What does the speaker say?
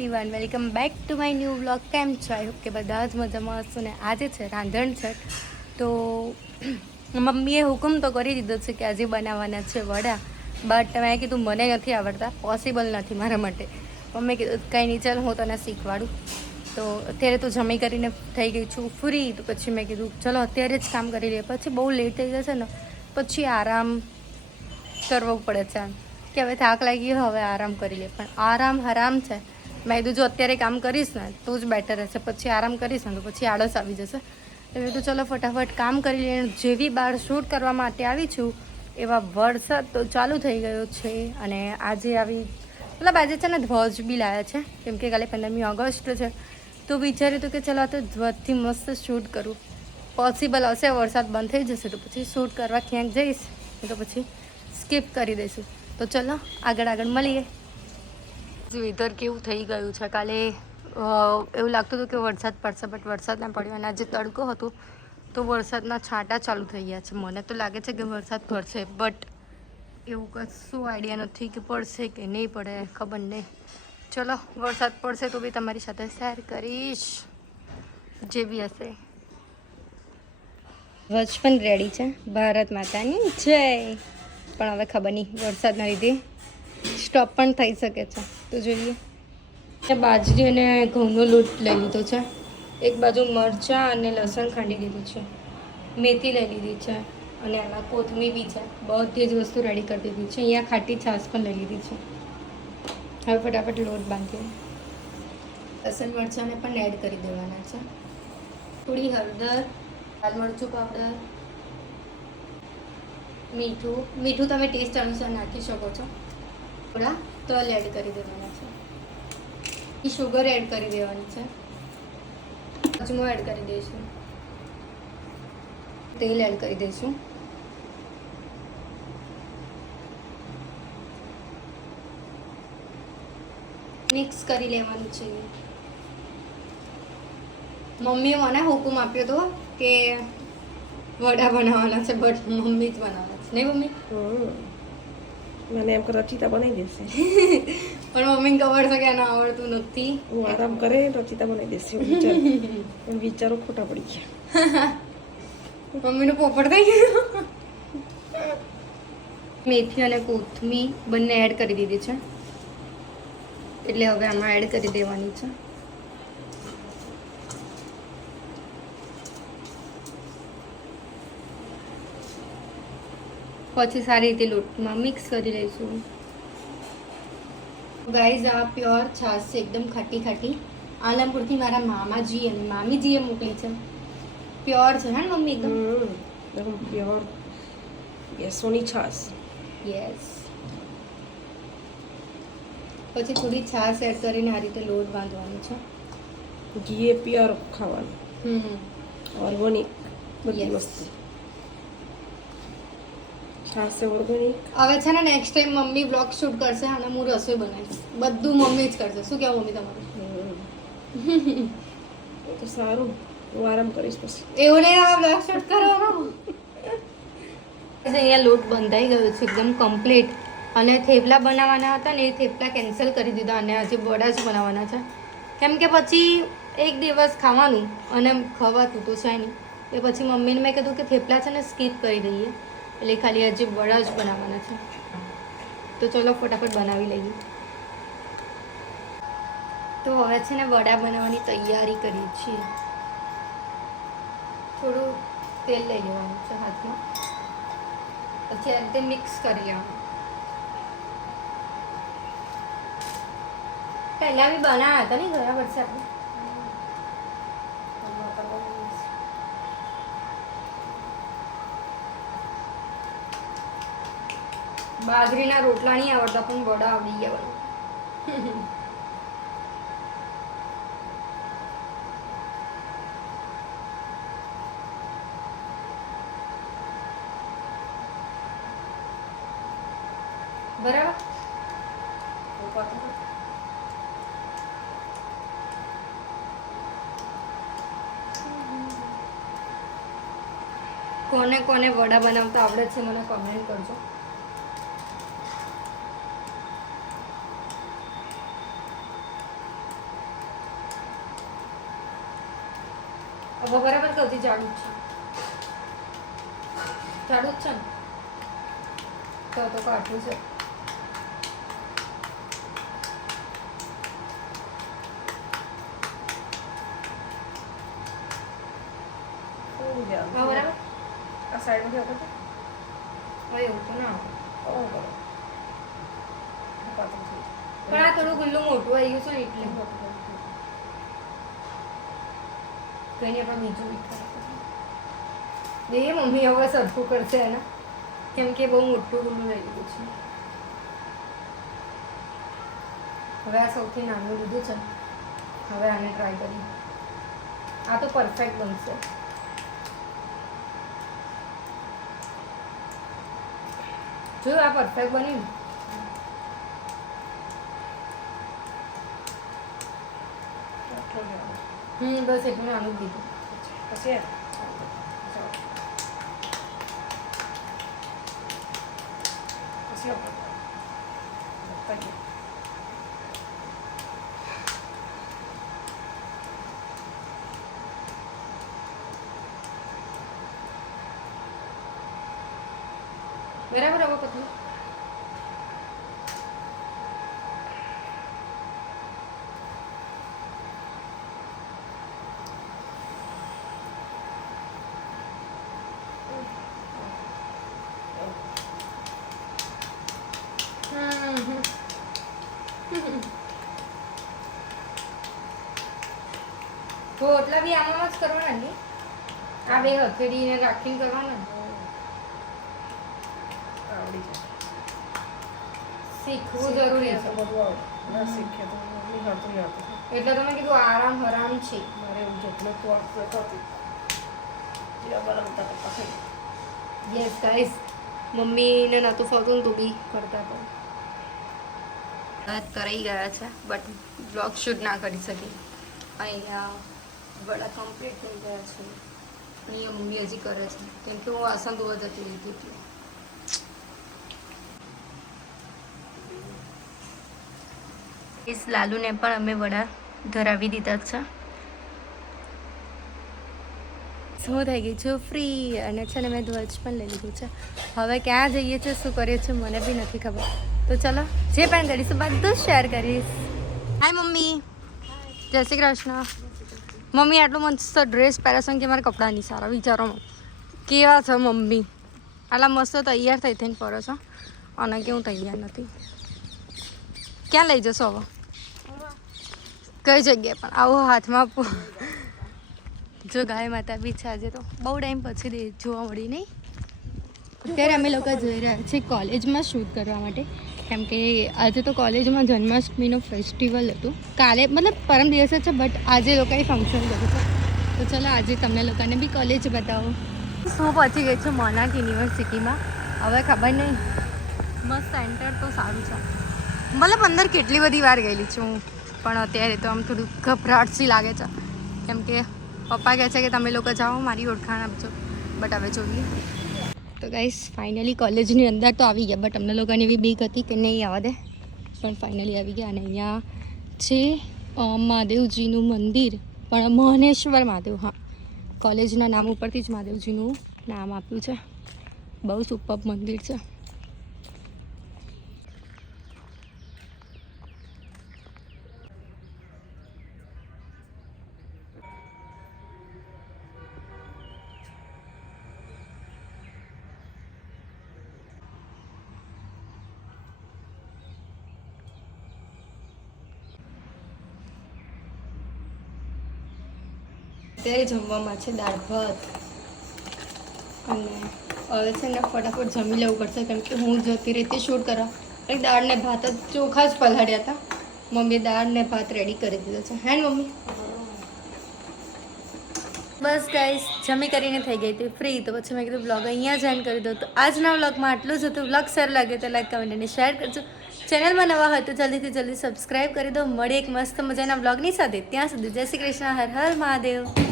Everyone, welcome back to my new vlog. કેમ છો? I hope કે બધા જ મજામાં હશો ને. આજે છે રાંધણ છઠ, તો મમ્મીએ હુકમ તો કરી દીધો છે કે આજે બનાવવાના છે વડા, બટ મેં કીધું મને નથી આવડતા, પોસિબલ નથી મારા માટે. મમ્મીએ કીધું કંઈ નહીં, ચાલ હું તને શીખવાડું. તો અત્યારે તો જમી કરીને થઈ ગઈ છું ફ્રી, તો પછી મેં કીધું ચલો અત્યારે જ કામ કરી લઈએ, પછી બહુ લેટ થઈ જશે ને પછી આરામ કરવો પડે છે કે હવે થાક લાગી ગયો, હવે આરામ કરી લે. પણ આરામ હરામ છે. મેં કીધું જો અત્યારે કામ કરીશ ને તો જ બેટર રહેશે, પછી આરામ કરીશ ને તો પછી આળસ આવી જશે. એટલે કીધું ચલો ફટાફટ કામ કરી લઈએ. જેવી બહાર શૂટ કરવા માટે આવી છું એવા વરસાદ તો ચાલુ થઈ ગયો છે. અને આજે આવી મતલબ આજે છે ને ધ્વજ બી લાવ્યા છે, કેમ કે કાલે 15મી ઓગસ્ટ છે. તો વિચાર્યું હતું કે ચલો આ તો ધ્વજથી મસ્ત શૂટ કરું. પોસિબલ હશે, વરસાદ બંધ થઈ જશે તો પછી શૂટ કરવા ક્યાંક જઈશ, તો પછી સ્કીપ કરી દઈશું. તો ચલો આગળ મળીએ. વેધર કેવું થઈ ગયું છે. કાલે એવું લાગતું હતું કે વરસાદ પડશે, બટ વરસાદ ના પડ્યો. અને આજે તડકો હતું તો વરસાદના છાંટા ચાલુ થઈ ગયા છે. મને તો લાગે છે કે વરસાદ પડશે, બટ એવું કશું આઈડિયા નથી કે પડશે કે નહીં પડે, ખબર નહીં. ચલો વરસાદ પડશે તો બી તમારી સાથે શેર કરીશ જે બી હશે. ધ્વજ પણ રેડી છે, ભારત માતાની જય. પણ હવે ખબર નહીં, વરસાદના લીધે સ્ટોપ પણ થઈ શકે છે, તો જોઈએ. બાજરી અને ઘઉંનો લોટ લઈ લીધો છે, એક બાજુ મરચાં અને લસણ ખાંડી દીધું છે, મેથી લઈ લીધી છે, અને આમાં કોથમીર બી છે. બધી જ વસ્તુ રેડી કરી દીધી છે. અહીંયા ખાટી છાશ પણ લઈ લીધી છે. હવે ફટાફટ લોટ બાંધીએ. લસણ મરચાંને પણ એડ કરી દેવાના છે. થોડી હળદર, લાલ મરચું પાવડર, મીઠું તમે ટેસ્ટ અનુસાર નાખી શકો છો. થોડા તલ એડ કરી દેવાના છે. શુગર એડ કરી દેવાની છે. અજમો એડ કરી દઈશું. તેલ એડ કરી દઈશું. મિક્સ કરી લેવાનું છે. મમ્મીએ મને હુકમ આપ્યો હતો કે વડા બનાવવાના છે, બટ મમ્મી જ બનાવવાના છે, નહીં મમ્મી? મને એમ કે રચિતા બનાવી દેશે. પણ મમ્મીને ખબર છે કે એને આવડતું નથી. હું આરામ કરે રચિતા બનાવી દેશે પણ વિચારો ખોટા પડી ગયા. મમ્મીનું પોપટ થઈ ગયું. મેથી અને કોથમીર બંને એડ કરી દીધી છે, એટલે હવે આમાં એડ કરી દેવાની છે. પછી સારી રીતે લોટમાં મિક્સ કરી લઈશું. ગાઈઝ, આ પ્યોર છાશ છે, એકદમ ખાટી ખાટી. આલમપુરથી મારા મામાજી અને મામીજીએ મોકલી છે. પ્યોર છે હા મમ્મી? એકદમ પ્યોર બેસોની છાશ. યસ. પછી થોડી છાશ એડ કરીને આ રીતે લોટ બાંધવાનો છે. ઘી પ્યોર ખાવાનું, ઓર્ગેનિક બધી વસ્તુ. છાશ ઓર્ગેનિક. હવે છે ને next time mummy blog shoot કરશે અને હું રસોઈ બનાવીશ. બધું મમ્મી જ કરશે. શું કહેવું મમ્મી તમારું? તો સારું, હું આરામ કરીશ પછી. એવું નહીં, આ બ્લોગ શૂટ કરવાનો. અહીંયા લોટ બંધાઈ ગયો છે એકદમ કમ્પ્લીટ. અને થેપલા બનાવવાના હતા ને, એ થેપલા કેન્સલ કરી દીધા અને આજે વડા જ બનાવવાના છે. કેમ કે પછી એક દિવસ ખાવાનું અને ખવાતું તો છે નહીં, એ પછી મમ્મીને મેં કીધું કે થેપલા છે ને સ્કીપ કરી દઈએ, એટલે ખાલી આજે વડા જ બનાવવાના છે. તો ચલો ફટાફટ બનાવી લઈએ. તો હવે છે ને વડા બનાવવાની તૈયારી કરીએ છીએ. થોડું તેલ લઈ લેવાનું છે હાથમાં, પછી આ રીતે મિક્સ કરી લેવાનું. પહેલાં બી બનાવ્યા હતા ને ગયા વર્ષે આપણે. બાજરીના રોટલા નહીં આવડતા, પણ વડા આવડી ગયા. બરાબર. કોને કોને વડા બનાવતા આવડે છે મને કમેન્ટ કરજો. હવે બરાબર કૌથી જાડું જ છે, જાડું જ છે ને તો કાઢવું છે. હા બરાબર. આ સાઈડમાંથી આવતો હવે એવું તો ના આવે. બરાબર પાતળું થઈ પણ આ થોડું ગુલ્લું મોટું આવી ગયું છે ને એટલે કઈને પણ બીજું વિચાર એ મમ્મી હવે સરખું કરશે એના, કેમ કે બહુ મોટું ગુલ્લું લઈ લીધું છે. હવે આ સૌથી નાનું લીધું છે, હવે આને ટ્રાય કરી. આ તો પરફેક્ટ બનશે. જો આ પરફેક્ટ બન્યું ને. બસ એટલું નાનું જ દીધું. પછી બરાબર હવે પતલું. રોટલા બી આમાં જ કરવાના ને, આ બે હથેળીને રાખીને કરવાના. આવડી જાય. શીખવું જરૂરી છે. બધું આવડે. ના શીખે તો નહીં આવતું નહીં આવતું. એટલે તમે કીધું આરામ હરામ છે. મારે એવું જેટલું તો આવતું હતું જે બરાબર પાસે યસ ગાઈસ, મમ્મીને નહોતું ફાવતું ને તો બી કરતા હતા. વાત કરાઈ ગયા છે બટ બ્લોગ શૂટ ના કરી શકી. અહીંયા વડા કમ્પ્લીટ થઈ ગયા છે. અહીંયા મમ્મી હજી કરે છે કેમ કે હું વાસણ ધોવા જતી રહી હતી. ઇસ લાલુને પણ અમે વડા ધરાવી દીધા છે. શું થઈ ગઈ છું ફ્રી, અને છે ને મેં ધ્વજ પણ લઈ લીધું છે. હવે ક્યાં જઈએ છીએ, શું કરીએ છીએ મને બી નથી ખબર. તો ચલો જે પણ કરીશું બધું શેર કરીશ. હાય મમ્મી, જય શ્રી કૃષ્ણ. મમ્મી આટલું મસ્ત ડ્રેસ પહેરશે કે મારા કપડાં નહીં સારા. વિચારોમાં કેવા છો મમ્મી, આટલા મસ્ત તૈયાર થઈ થઈને ફરો છો અને કે હું તૈયાર નથી. ક્યાં લઈ જશો હવે, કઈ જગ્યાએ પણ આવો હાથમાં જો ગાય માતા બી છે. આજે તો બહુ ટાઈમ પછી જોવા મળી નહીં. અત્યારે અમે લોકો જઈ રહ્યા છીએ કોલેજમાં શૂટ કરવા માટે, કેમ કે આજે તો કોલેજમાં જન્માષ્ટમીનો ફેસ્ટિવલ હતું. કાલે મતલબ પરમ દિવસે છે બટ આજે લોકોએ ફંક્શન કર્યું છે. તો ચલો આજે તમને લોકોને બી કોલેજ બતાવો. હું પહોંચી ગઈ છું મોનાર્ક યુનિવર્સિટીમાં. હવે ખબર નહીં, મસ્ત સેન્ટર તો સારું છે. મતલબ અંદર કેટલી બધી વાર ગયેલી છું હું, પણ અત્યારે તો આમ થોડું ગભરાટથી લાગે છે કેમ કે પપ્પા કહે છે કે તમે લોકો જાઓ મારી ઓળખાણ આપજો. બટ હવે જોઈએ. તો ગાઈસ ફાઇનલી કોલેજની અંદર તો આવી ગયા, બટ અમને લોકોની એવી બીક હતી કે નહીં આવવા દે, પણ ફાઇનલી આવી ગયા. અને અહીંયા છે મહાદેવજીનું મંદિર, પણ મહનેશ્વર મહાદેવ. હા, કોલેજના નામ ઉપરથી જ મહાદેવજીનું નામ આપ્યું છે. બહુ સુપર મંદિર છે. અત્યારે જમવામાં છે દાળ ભાત, અને હવે છે ને ફટાફટ જમી લેવું પડશે કેમ કે હું જતી રહેતી શૂટ કરવા. એટલે દાળ ને ભાત જ ચોખા જ પલાળ્યા હતા. મમ્મીએ દાળ ને ભાત રેડી કરી દીધો છે. હે ને મમ્મી? બસ ગાઈસ જમી કરીને થઈ ગઈ હતી ફ્રી, તો પછી મેં કીધું બ્લોગ અહીંયા જ એન્ડ કરી દો. તો આજના બ્લોગમાં આટલું જ હતું. બ્લોગ સારું લાગે તો લાઈક કમેન્ટ અને શેર કરજો. ચેનલમાં નવા હોય તો જલ્દીથી જલ્દી સબસ્ક્રાઈબ કરી દો. મળીએ એક મસ્ત મજાના બ્લોગની સાથે. ત્યાં સુધી જય શ્રી કૃષ્ણ, હર હર મહાદેવ.